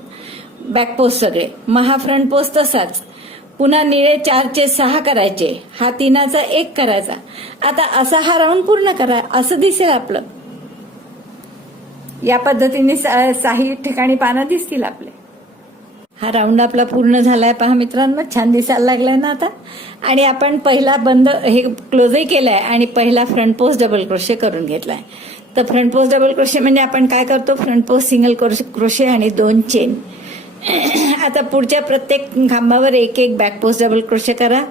बॅकपोस्ट सगळे. मग हा फ्रंट पोस्ट तसाच, पुन्हा निळे 4चे 6 करायचे. हा 3चा 1 करायचा. आता असा हा राऊंड पूर्ण करा, असं दिसेल आपलं. या पद्धतीने 6 ठिकाणी पानं दिसतील आपले. हा राऊंड आपला पूर्ण झालाय पहा मित्रांनो, छान दिसायला लागलाय ना आता. आणि आपण पहिला बंद हे क्लोजही केलाय आणि पहिला फ्रंट पोस्ट डबल क्रोशे करून घेतलाय. तर फ्रंट पोस्ट डबल क्रोशे म्हणजे आपण काय करतो, फ्रंट पोस्ट सिंगल क्रोशे आणि 2 चेन. आता पुढच्या प्रत्येक खांबावर 1 बॅक पोस्ट डबल क्रोशे करा.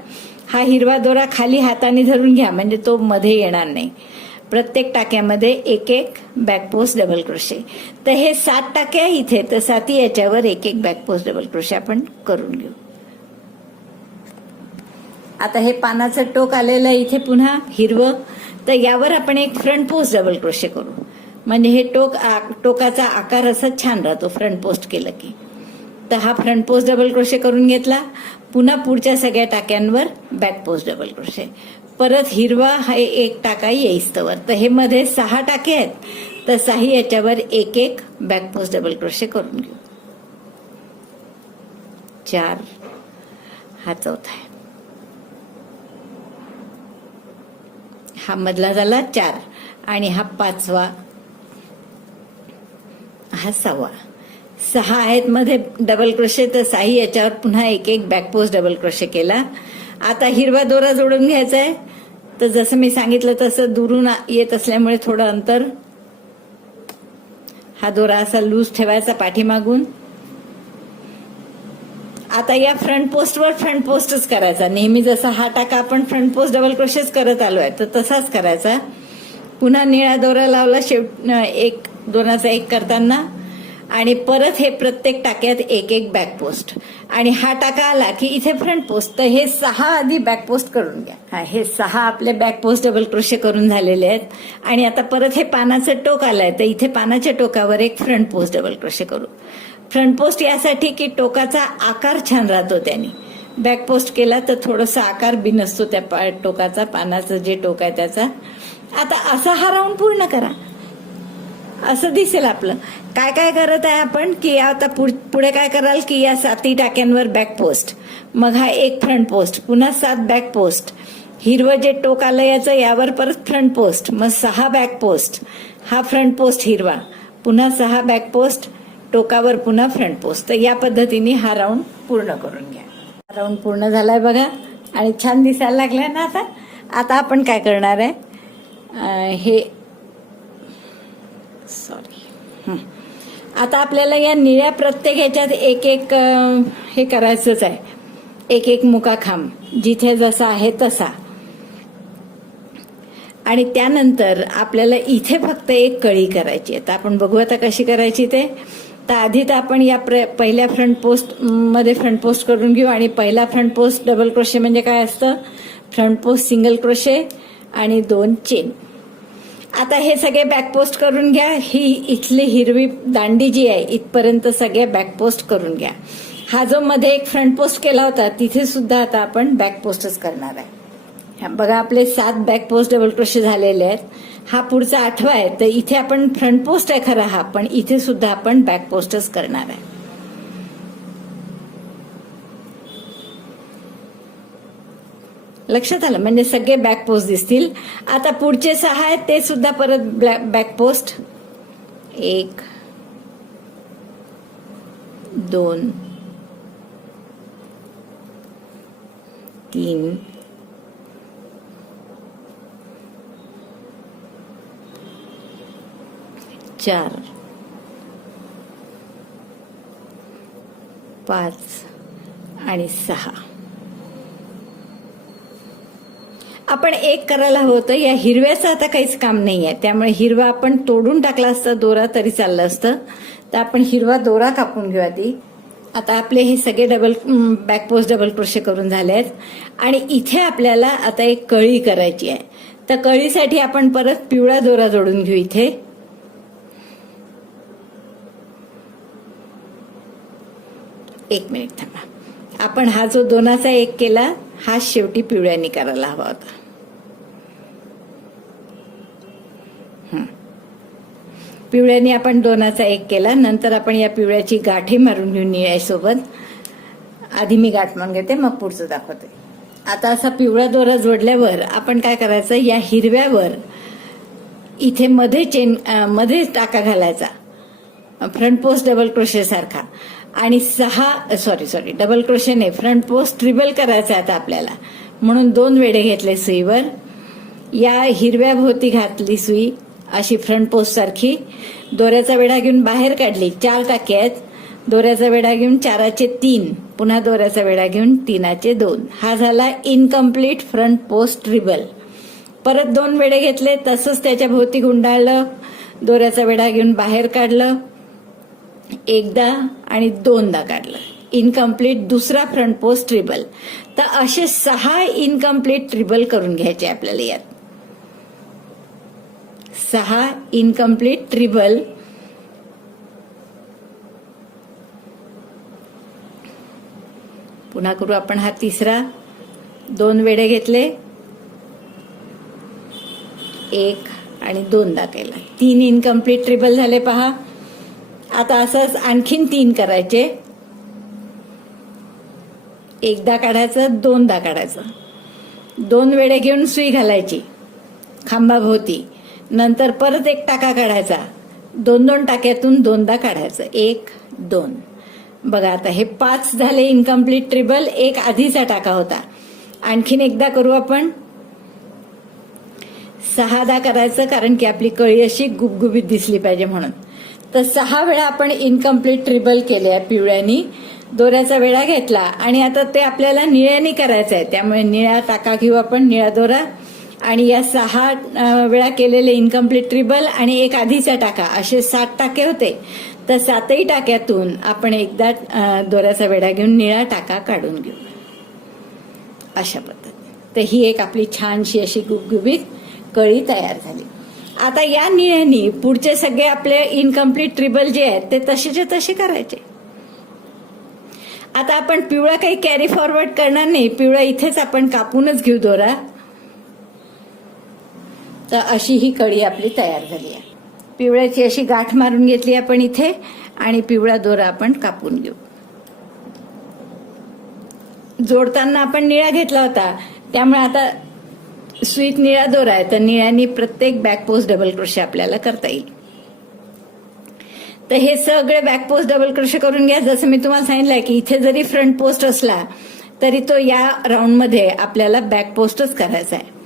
हा हिरवा दोरा खाली हाताने धरून घ्या म्हणजे तो मध्ये येणार नाही. प्रत्येक टाक्यामध्ये 1 बॅक पोस्ट डबल क्रोशे. तर हे 7 टाके आहे इथे, तर 7 याच्यावर 1 बॅक पोस्ट डबल क्रोशे आपण करून घेऊ. आता हे पानाचं टोक आलेलं आहे इथे पुन्हा हिरवं, तर यावर आपण 1 फ्रंट पोस्ट डबल क्रोशे करू. म्हणजे हे टोकाचा आकार असा छान राहतो फ्रंट पोस्ट केलं की. तर हा फ्रंट पोस्ट डबल क्रोशे करून घेतला. पुन्हा पुढच्या सगळ्या टाक्यांवर बॅक पोस्ट डबल क्रोशे. परत हिरवा हा 1 टाका येईस्तवर. तर हे मध्ये 6 टाके आहेत, तर 6 याच्यावर 1 बॅक पोस्ट डबल क्रोशे करून घेऊ. 4, हा 4था आहे. हा मधला झाला 4 आणि हा 5वा, हा 6वा. 6 आहेत मध्ये डबल क्रोशे, तर 6 याच्यावर पुन्हा 1 बॅक पोस्ट डबल क्रोशे केला. आता हिरवा दोरा जोडून घ्यायचा आहे. तर जसं मी सांगितलं तसं दुरून येत असल्यामुळे थोडं अंतर, हा दोरा असा लूज ठेवायचा पाठीमागून. आता या फ्रंट पोस्टवर फ्रंट पोस्टच करायचा. नेहमी जसा हा टाका आपण फ्रंट पोस्ट डबल क्रोशेच करत आलोय तर तसाच करायचा. पुन्हा निळा दोरा लावला एक दोनाचा एक करताना आणि परत हे प्रत्येक टाक्यात एक एक बॅक पोस्ट आणि हा टाका आला की इथे फ्रंट पोस्ट. तर हे 6 आधी बॅक पोस्ट करून घ्या. हा हे 6 आपले बॅक पोस्ट डबल क्रोशे करून झालेले आहेत आणि आता परत हे पानाचं टोक आलंय तर इथे पानाच्या टोकावर एक फ्रंट पोस्ट डबल क्रोशे करू. फ्रंट पोस्ट यासाठी की टोकाचा आकार छान राहतो त्याने. बॅक पोस्ट केला तर थोडासा आकार बिनसतो त्या टोकाचा, पानाचं जे टोक आहे त्याचा. आता असा हा राऊंड पूर्ण करा. असं दिसेल आपलं. काय काय करत आहे आपण की आता पुढे काय कराल की या 7 टाक्यांवर बॅक पोस्ट, मग हा एक फ्रंट पोस्ट, पुन्हा 7 बॅक पोस्ट, हिरवं जे टोक आलं याचं यावर परत फ्रंट पोस्ट, मग 6 बॅक पोस्ट, हा फ्रंट पोस्ट हिरवा, पुन्हा 6 बॅक पोस्ट, टोकावर पुन्हा फ्रंट पोस्ट. तर या पद्धतीने हा राऊंड पूर्ण करून घ्या. राऊंड पूर्ण झालाय बघा आणि छान दिसायला लागलाय ना. आता आपण काय करणार आहे हे सॉरी आता आपल्याला या निळ्या प्रत्येक ह्याच्यात एक एक हे करायचंच आहे. एक एक मुका खांब जिथे जसा आहे तसा. आणि त्यानंतर आपल्याला इथे फक्त एक कळी करायची. आता आपण बघू आता कशी करायची ते. तर आधी तर आपण या पहिल्या फ्रंट पोस्ट मध्ये फ्रंट पोस्ट करून घेऊ. आणि पहिला फ्रंट पोस्ट डबल क्रोशे म्हणजे काय असतं, फ्रंट पोस्ट सिंगल क्रोशे आणि 2 चेन. आता हे सगळे बॅक पोस्ट करून घ्या. ही इथली हिरवी दांडी जी आहे इथपर्यंत सगळे बॅक पोस्ट करून घ्या. हा जो मध्ये एक फ्रंट पोस्ट केला होता तिथे सुद्धा आता आपण बॅक पोस्टच करणार आहे. बघा आपले 7 बॅक पोस्ट डबल क्रोशे झालेले आहेत. हा पुढचा 8वा आहे. तर इथे आपण फ्रंट पोस्ट आहे खरा हा, पण इथे सुद्धा आपण बॅक पोस्टच करणार आहे. लक्षात आलं, म्हणजे सगळे बॅक पोस्ट दिसतील. आता पुढचे 6 आहेत ते सुद्धा परत बॅक पोस्ट. 1 2 3 4 5 आणि 6. आपण एक करायला होतं. या हिरव्याचं आता काहीच काम नाही आहे, त्यामुळे हिरवा आपण तोडून टाकला असता दोरा तरी चाललं असतं. तर आपण हिरवा दोरा कापून घेऊ आधी. आता आपले हे सगळे बॅक पोस्ट डबल क्रोशे करून झाले आहेत आणि इथे आपल्याला आता एक कळी करायची आहे. तर कळीसाठी आपण परत पिवळा दोरा जोडून घेऊ. इथे एक मिनिट थांबा. आपण हा जो 2चा 1 केला हा शेवटी पिवळ्याने करायला हवा होता. पिवळ्याने आपण 2चा 1 केला. नंतर आपण या पिवळ्याची गाठी मारून घेऊ निळ्यासोबत. आधी मी गाठ मारून घेते मग पुढचं दाखवते. आता असा पिवळा दोरा जोडल्यावर आपण काय करायचं, या हिरव्यावर इथे मध्ये टाका घालायचा फ्रंट पोस्ट डबल क्रोशे सारखा. आणि 6 डबल क्रोशे नाही, फ्रंट पोस्ट ट्रिबल करायचा आता आपल्याला. म्हणून 2 वेढे घेतले सुईवर. या हिरव्या भोवती घातली सुई अशी फ्रंट पोस्ट सारखी. दोऱ्याचा वेढा घेऊन बाहेर काढली. 4 टाके आहेत. दोऱ्याचा वेढा घेऊन 4चे 3, पुन्हा दोऱ्याचा वेढा घेऊन 3चे 2. हा झाला इनकम्प्लीट फ्रंट पोस्ट ट्रिबल. परत 2 वेढे घेतले, तसंच त्याच्या भोवती गुंडाळलं. दोऱ्याचा वेढा घेऊन बाहेर काढलं, एकदा आणि 2दा काढलं. इनकम्प्लीट दुसरा फ्रंट पोस्ट ट्रिबल. तर असे 6 इनकम्प्लीट ट्रिबल करून घ्यायचे आपल्याला. यात 6 इनकम्प्लीट ट्रिबल. पुन्हा करू आपण हा तिसरा. 2 वेढे घेतले, 1 आणि 2दा केला. 3 इनकम्प्लीट ट्रिबल झाले पहा. आता असंच आणखीन 3 करायचे. एकदा काढायचं, 2दा काढायचं. 2 वेढे घेऊन सुई घालायची खांबाभोवती. नंतर परत एक टाका काढायचा. 2 टाक्यातून 2दा काढायचं. 1 2. बघा आता हे 5 झाले इनकम्प्लीट ट्रिबल. एक आधीचा टाका होता. आणखीन एकदा करू आपण. 6दा करायचं, कारण की आपली कळी अशी गुबगुबीत दिसली पाहिजे म्हणून. तर 6 वेळा आपण इनकम्प्लीट ट्रिबल केले आहे पिवळ्यानी. दोऱ्याचा वेढा घेतला आणि आता ते आपल्याला निळ्याने करायचं आहे, त्यामुळे निळा टाका घेऊ आपण, निळा दोरा. आणि या 6 वेळा केलेले इनकम्प्लीट ट्रिबल आणि एक आधीचा टाका, असे 7 टाके होते. तर 7ही टाक्यातून आपण एकदा दोऱ्याचा वेढा घेऊन निळा टाका काढून घेऊ, अशा पद्धतीने. तर ही एक आपली छानशी अशी गुबगुबीत कळी तयार झाली. आता या निळ्यानी पुढचे सगळे आपले इनकम्प्लीट ट्रिबल जे आहेत ते तसेचे तसे करायचे. आता आपण पिवळा काही कॅरी फॉरवर्ड करणार नाही, पिवळा इथेच आपण कापूनच घेऊ दोरा. तर अशी ही कळी आपली तयार झाली आहे. पिवळ्याची अशी गाठ मारून घेतली आपण इथे आणि पिवळा दोरा आपण कापून घेऊ. जोडताना आपण निळा घेतला होता, त्यामुळे आता सुईत निळा दोरा आहे, तर निळ्यानी प्रत्येक बॅक पोस्ट डबल क्रोशे आपल्याला करता येईल. तर हे सगळे बॅक पोस्ट डबल क्रोशे करून घ्या. जसं मी तुम्हाला सांगितलंय की इथे जरी फ्रंट पोस्ट असला तरी तो या राऊंडमध्ये आपल्याला बॅक पोस्टच करायचा आहे.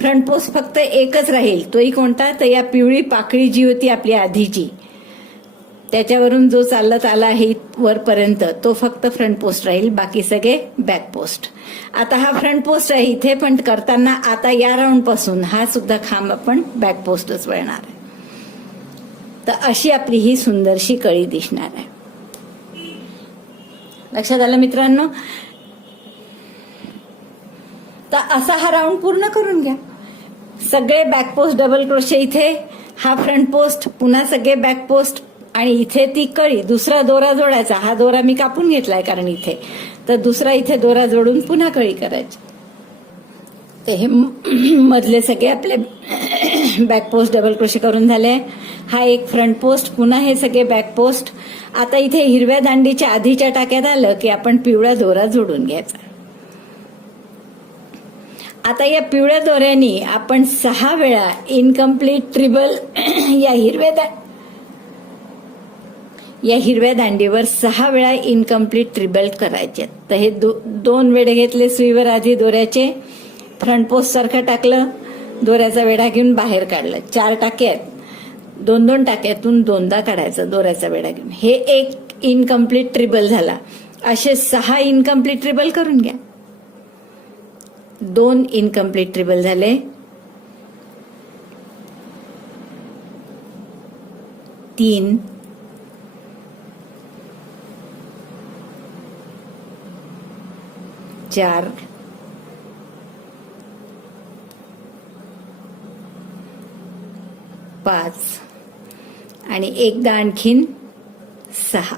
फ्रंट पोस्ट फक्त एकच राहील, तोही कोणता, तर या पिवळी पाकळी जी होती आपली आधीची, त्याच्यावरून जो चालत आला आहे वरपर्यंत, तो फक्त फ्रंट पोस्ट राहील, बाकी सगळे बॅक पोस्ट. आता हा फ्रंट पोस्ट आहे इथे, पण करताना आता या राऊंड पासून हा सुद्धा खांब आपण बॅक पोस्टच वळणार आहे. तर अशी आपली ही सुंदरशी कळी दिसणार आहे. लक्षात आलं मित्रांनो? तर असा हा राऊंड पूर्ण करून घ्या. सगळे बॅक पोस्ट डबल क्रोशे इथे, हा फ्रंट पोस्ट, पुन्हा सगळे बॅक पोस्ट आणि इथे ती कळी. दुसरा दोरा जोडायचा, हा दोरा मी कापून घेतलाय कारण इथे, तर दुसरा इथे दोरा जोडून पुन्हा कळी करायची. ते हे मधले सगळे आपले बॅक पोस्ट डबल क्रोशे करून झाले. हा एक फ्रंट पोस्ट, पुन्हा हे सगळे बॅक पोस्ट. आता इथे हिरव्या दांडीच्या आधीच्या टाक्यात आलं की आपण पिवळा दोरा जोडून घ्यायचा. आता या पिवळ्या दोऱ्यानी आपण 6 वेळा इनकम्प्लीट ट्रिबल या हिरव्या दांडीवर 6 वेळा इनकम्प्लीट ट्रिबल करायचे. तर हे 2 वेढे घेतले सुईवर आधी दोऱ्याचे, फ्रंट पोस्ट सारखं टाकलं, दोऱ्याचा वेढा घेऊन बाहेर काढलं. 4 टाके आहेत, 2-2 टाक्यातून 2दा काढायचं दोऱ्याचा वेढा घेऊन. हे एक इनकम्प्लीट ट्रिबल झाला. असे 6 इनकम्प्लीट ट्रिबल करून घ्या. 2 इनकम्प्लीट ट्रिबल झाले, 3, 4, 5 आणि एकदा आणखीन 6.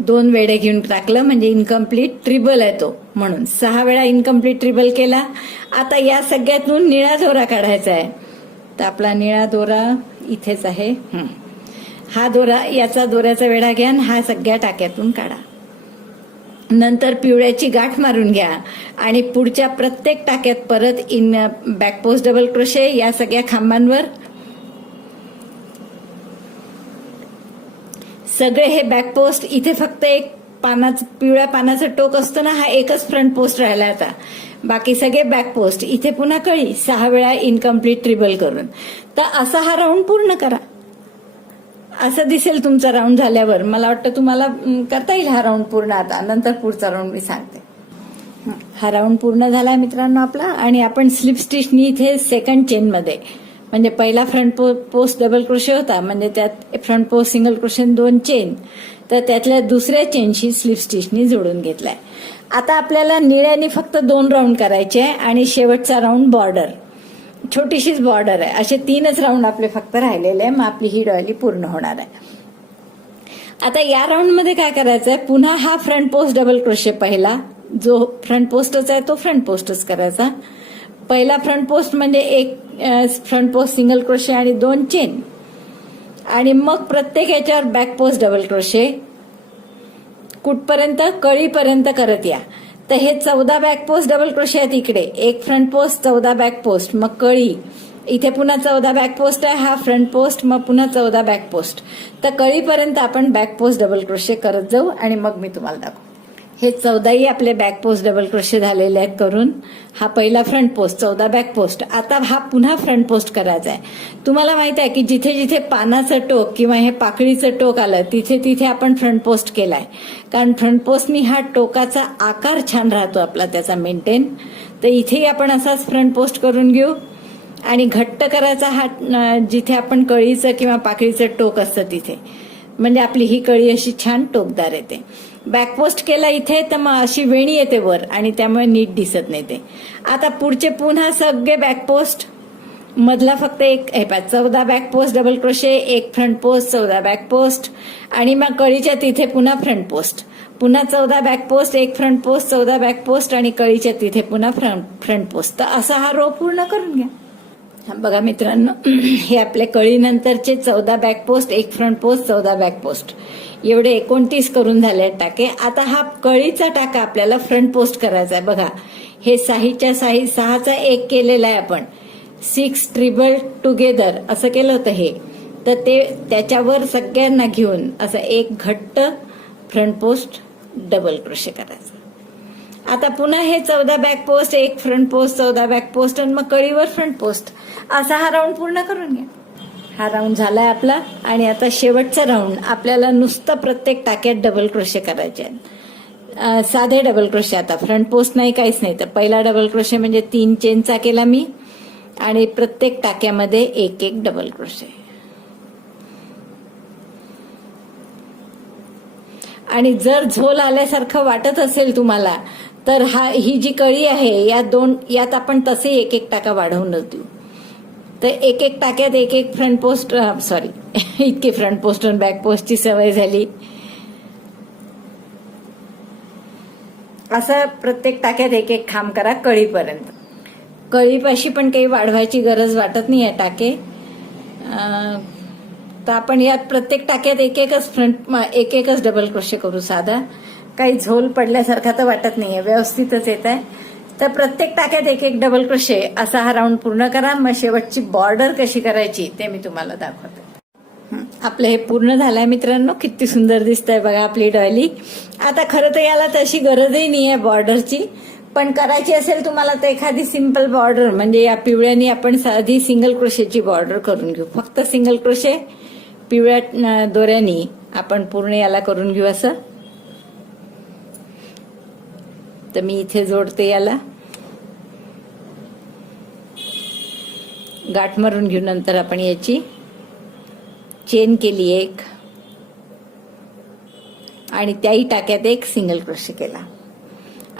2 वेढे घेऊन टाकलं म्हणजे इनकम्प्लीट ट्रिबल आहे तो, म्हणून 6 वेळा इनकम्प्लीट ट्रिबल केला. आता या सगळ्यातून निळा दोरा काढायचा आहे. तर आपला निळा दोरा इथेच आहे. हा दोरा, याचा दोऱ्याचा वेढा घ्या आणि हा सगळ्या टाक्यातून काढा. नंतर पिवळ्याची गाठ मारून घ्या आणि पुढच्या प्रत्येक टाक्यात परत बॅक पोस्ट डबल क्रोशे या सगळ्या खांबांवर. सगळे हे बॅक पोस्ट, इथे फक्त एक पिवळ्या पानाचं टोक असतं ना, हा एकच फ्रंट पोस्ट राहिला. आता बाकी सगळे बॅक पोस्ट. इथे पुन्हा कळी 6 वेळा इनकम्प्लीट ट्रिबल करून. तर असा हा राऊंड पूर्ण करा. असं दिसेल तुमचा राऊंड झाल्यावर. मला वाटतं तुम्हाला करता येईल हा राऊंड पूर्ण. आता नंतर पुढचा राऊंड मी सांगते. हा राऊंड पूर्ण झाला मित्रांनो आपला. आणि आपण स्लिप स्टिचनी इथे सेकंड चेन मध्ये, म्हणजे पहिला फ्रंट पोस्ट डबल क्रोशे होता, म्हणजे त्यात front post single crochet 2 chain, तर त्यातल्या दुसऱ्या चेनशी स्लिप स्टिचनी जोडून घेतलाय. आता आपल्याला निळ्यानी फक्त 2 राऊंड करायचे आणि शेवटचा राऊंड बॉर्डर, छोटीशीच बॉर्डर आहे. असे 3च राऊंड आपले फक्त राहिलेले आहे. मग आपली ही डॉयली पूर्ण होणार आहे. आता या राऊंड मध्ये काय करायचं आहे, पुन्हा हा फ्रंट पोस्ट डबल क्रोशे, पहिला जो फ्रंट पोस्टच आहे तो फ्रंट पोस्टच करायचा. पहिला फ्रंट पोस्ट म्हणजे एक फ्रंट पोस्ट सिंगल क्रोशे आणि 2 चेन, आणि मग प्रत्येक याच्यावर बॅक पोस्ट डबल क्रोशे कुठपर्यंत, कळीपर्यंत करत या. तर हे 14 बॅक पोस्ट डबल क्रोशे आहेत इकडे. एक फ्रंट पोस्ट, 14 बॅक पोस्ट, मग कळी, इथे पुन्हा 14 बॅक पोस्ट आहे, हा फ्रंट पोस्ट, मग पुन्हा 14 बॅक पोस्ट. तर कळीपर्यंत आपण बॅक पोस्ट डबल क्रोशे करत जाऊ आणि मग मी तुम्हाला दाखवू. हे 14ही आपले बॅक पोस्ट डबल क्रोशे झालेले आहेत करून. हा पहिला फ्रंट पोस्ट, 14 बॅक पोस्ट. आता हा पुन्हा फ्रंट पोस्ट करायचा आहे. तुम्हाला माहित आहे की जिथे जिथे पानाचं टोक किंवा हे पाकळीचं टोक आलं तिथे तिथे आपण फ्रंट पोस्ट केलाय, कारण फ्रंट पोस्टनी हा टोकाचा आकार छान राहतो आपला त्याचा मेंटेन. तर इथेही आपण असाच फ्रंट पोस्ट करून घेऊ आणि घट्ट करायचा हा जिथे आपण कळीचं किंवा पाकळीचं टोक असतं तिथे, म्हणजे आपली ही कळी अशी छान टोकदार येते. बॅकपोस्ट केला इथे तर मग अशी वेणी येते वर आणि त्यामुळे नीट दिसत नाही ते. आता पुढचे पुन्हा सगळे बॅकपोस्ट मधला फक्त एक हे 14 बॅकपोस्ट डबल क्रोशे, एक फ्रंट पोस्ट, 14 बॅकपोस्ट आणि मग कळीच्या तिथे पुन्हा फ्रंट पोस्ट, पुन्हा 14 बॅकपोस्ट, एक फ्रंट पोस्ट, 14 बॅकपोस्ट आणि कळीच्या तिथे पुन्हा फ्रंट पोस्ट. तर असा हा रो पूर्ण करून घ्या. बघा मित्रांनो, हे आपले कळीनंतरचे 14 बॅकपोस्ट, एक फ्रंट पोस्ट, 14 बॅकपोस्ट एवढे 29 करून झाले टाके. आता हा कळीचा टाका आपल्याला फ्रंट पोस्ट करायचा आहे. बघा हे 6चा एक केलेला आहे आपण, 6 ट्रिबल टुगेदर असं केलं होतं हे. तर ते त्याच्यावर सगळ्यांना घेऊन असं एक घट्ट फ्रंट पोस्ट डबल क्रोशे करायचं. आता पुन्हा हे 14 बॅक पोस्ट, एक फ्रंट पोस्ट, 14 बॅक पोस्ट आणि मग कळीवर फ्रंट पोस्ट असा हा राऊंड पूर्ण करून घ्या. हा राऊंड झालाय आपला. आणि आता शेवटचा राऊंड आपल्याला नुसतं प्रत्येक टाक्यात डबल क्रोशे करायचे आहेत, साधे डबल क्रोशे. आता फ्रंट पोस्ट नाही, काहीच नाही. तर पहिला डबल क्रोशे म्हणजे 3 चेनचा केला मी आणि प्रत्येक टाक्यामध्ये एक एक डबल क्रोशे. आणि जर झोल आल्यासारखं वाटत असेल तुम्हाला तर ही जी कळी आहे यात आपण तसे एक एक टाका वाढवूनच देऊ. तर एक एक टाक्यात एक एक फ्रंट पोस्ट, सॉरी इतके फ्रंट पोस्ट आणि बॅक पोस्टची सवय झाली. असं प्रत्येक टाक्यात एक एक खांब करा कळीपर्यंत. कळीपाशी पण काही वाढवायची गरज वाटत नाही आहे टाके. तर आपण यात प्रत्येक टाक्यात एक एकच डबल क्रोशे करू. साधा काही झोल पडल्यासारखा तर वाटत नाहीये, व्यवस्थितच येत आहे. तर प्रत्येक टाक्यात एक एक डबल क्रोशे असा हा राऊंड पूर्ण करा. मग शेवटची बॉर्डर कशी करायची ते मी तुम्हाला दाखवते. आपलं हे पूर्ण झालंय मित्रांनो. किती सुंदर दिसतंय बघा आपली डॉली. आता खरं तर याला तशी गरजही नाहीये बॉर्डरची, पण करायची असेल तुम्हाला तर एखादी सिंपल बॉर्डर म्हणजे या पिवळ्यानी आपण साधी सिंगल क्रोशेची बॉर्डर करून घेऊ. फक्त सिंगल क्रोशे पिवळ्या दोऱ्यानी आपण पूर्ण याला करून घेऊ असं. तर मी इथे जोडते याला, गाठ मारून घेऊ. नंतर आपण याची चेन केली एक आणि त्याही टाक्यात एक सिंगल क्रोशे केला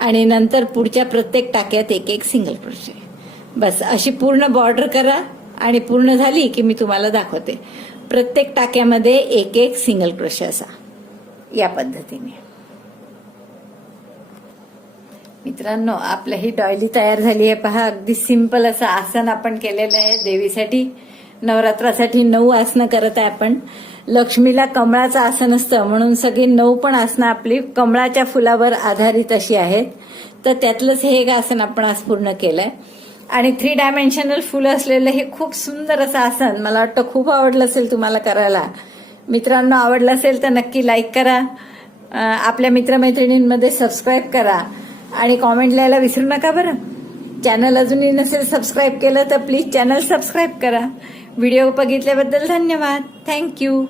आणि नंतर पुढच्या प्रत्येक टाक्यात एक एक सिंगल क्रोशे. बस अशी पूर्ण बॉर्डर करा आणि पूर्ण झाली की मी तुम्हाला दाखवते. प्रत्येक टाक्यामध्ये एक एक सिंगल क्रोशे असा या पद्धतीने. मित्रांनो, आपली ही डॉयली तयार झाली आहे. पहा, अगदी सिंपल असं आसन आपण केलेलं आहे देवीसाठी. नवरात्रासाठी 9 आसनं करत आहे आपण. लक्ष्मीला कमळाचं आसन असतं म्हणून सगळी 9 पण आसनं आपली कमळाच्या फुलावर आधारित अशी आहेत. तर त्यातलंच हे एक आसन आपण आज पूर्ण केलंय. आणि 3 डायमेन्शनल फुलं असलेलं हे खूप सुंदर असं आसन मला वाटतं खूप आवडलं असेल तुम्हाला करायला. मित्रांनो, आवडलं असेल तर नक्की लाईक करा, आपल्या मित्रमैत्रिणींमध्ये सबस्क्राईब करा आणि कॉमेंट लिहायला विसरू नका बरं. चॅनल अजूनही नसेल सबस्क्राईब केलं तर प्लीज चॅनल सबस्क्राईब करा. व्हिडिओ बघितल्याबद्दल धन्यवाद. थँक्यू.